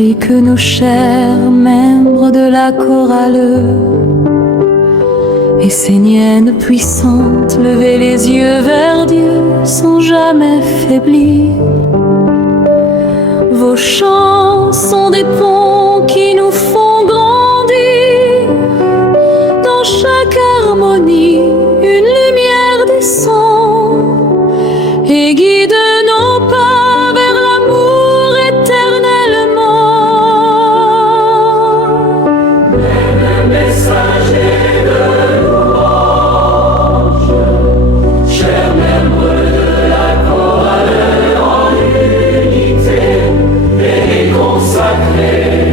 tandis que nos chers membres de la chorale essénienne puissante levaient les yeux vers Dieu sans jamais faiblir. Vos chants sont des ponts qui nous font grandir. Dans chaque harmonie, une lumière descend et guide nos pas vers l'amour éternellement. Même messager de louange, chers membres de la chorale en unité et consacrés,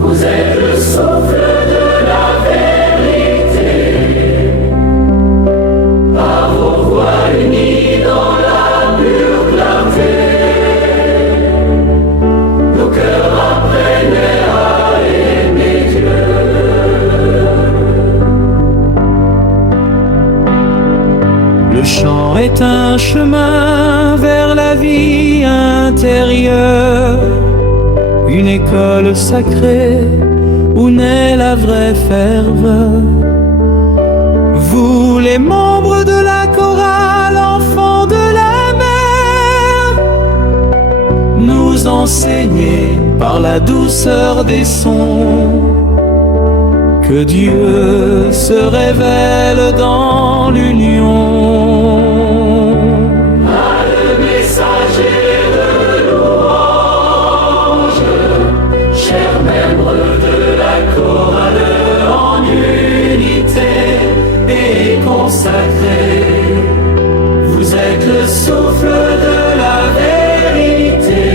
vous êtes le souffle de la vérité. Par vos voix unies dans la pure clarté, nos cœurs apprennent à aimer Dieu. Le chant est un chemin vers la vie intérieure, une école sacrée où naît la vraie ferveur. Vous les membres de la chorale, enfants de la mer, nous enseignez par la douceur des sons que Dieu se révèle dans l'union. Ah, le messager de louange, chers membres de la chorale en unité et consacrés, vous êtes le souffle de la vérité.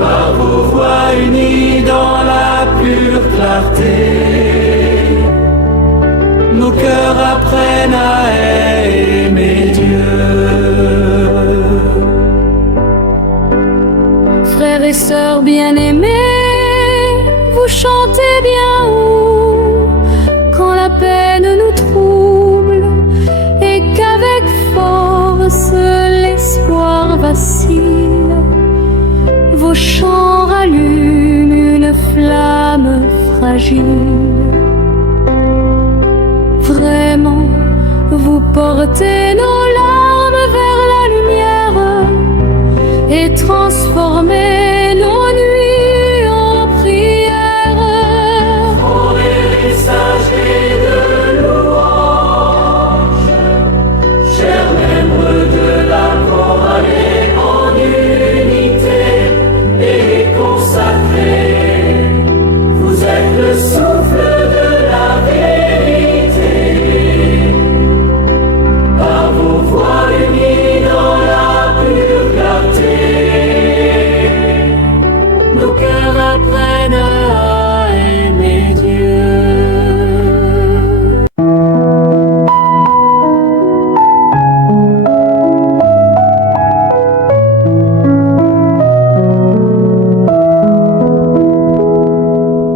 Par vos voix unies dans la pure clarté, nos cœurs apprennent à aimer Dieu. Frères et sœurs bien-aimés, vous chantez bien haut quand la peine nous trouble et qu'avec force l'espoir vacille. Vos chants rallument une flamme fragile. Vraiment, vous portez nos larmes vers la lumière et transformez nos nuits en prière. Pour les messagers de louange, chers membres de la chorale en unité et consacrés, vous êtes le souffle de la vérité. Par vos voix unies dans la pure clarté, nos cœurs apprennent à aimer Dieu.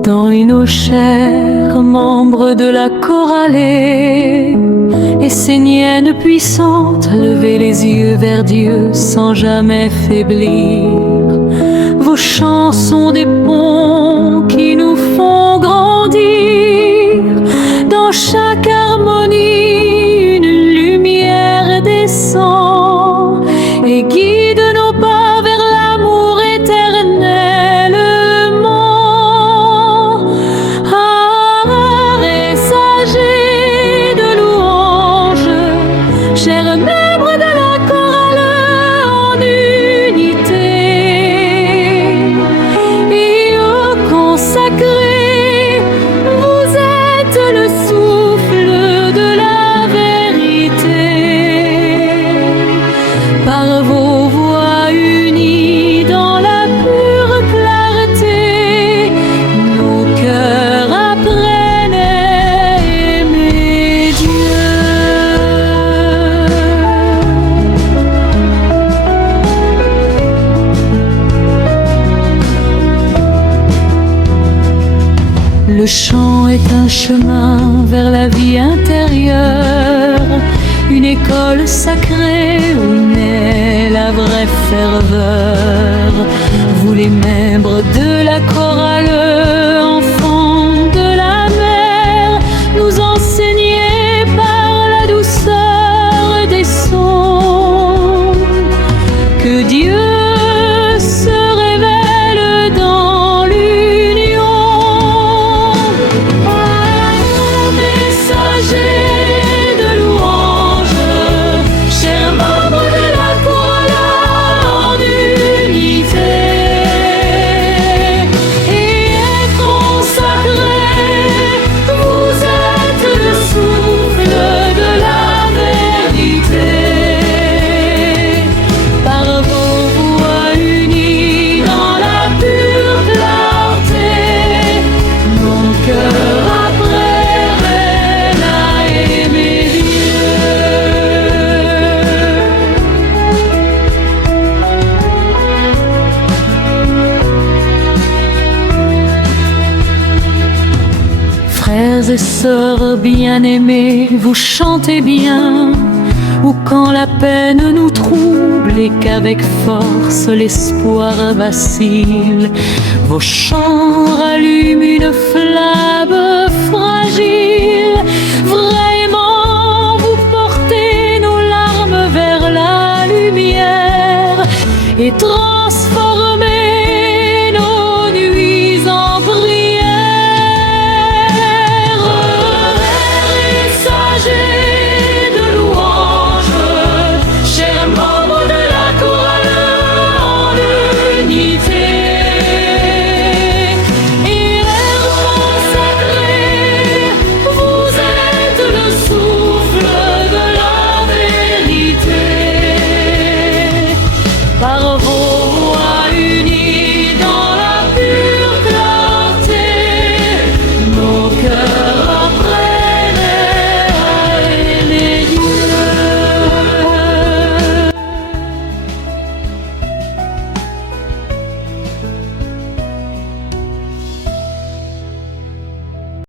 Dans nos chers membres de la chorale essénienne puissante, levez les yeux vers Dieu sans jamais faiblir. Vos chants sont des ponts qui nous font grandir. Dans chaque harmonie, une lumière descend et guide nos pas vers l'amour éternellement. Ah, messager de louange, chers membres de la chorale en unité et consacrés, vous êtes le souffle de la vérité. Par vos voix unies dans la pure clarté, nos cœurs apprennent à aimer Dieu. Le chant est un chemin vers la vie intérieure, une école sacrée où naît la vraie ferveur. Vous les membres de la chorale, enfants de la mer, nous enseignez par la douceur des sons que Dieu se révèle dans l'union. Messagers de louange, chers membres de la chorale en unité, et consacrés, vous êtes le souffle de la vérité. Par vos voix unies dans la pure clarté, mon cœur apprenne à aimer Dieu. Frères et sœurs bien-aimés, vous chantez bien, ou quand la peine nous trouble et qu'avec force l'espoir vacille, vos chants rallument une flamme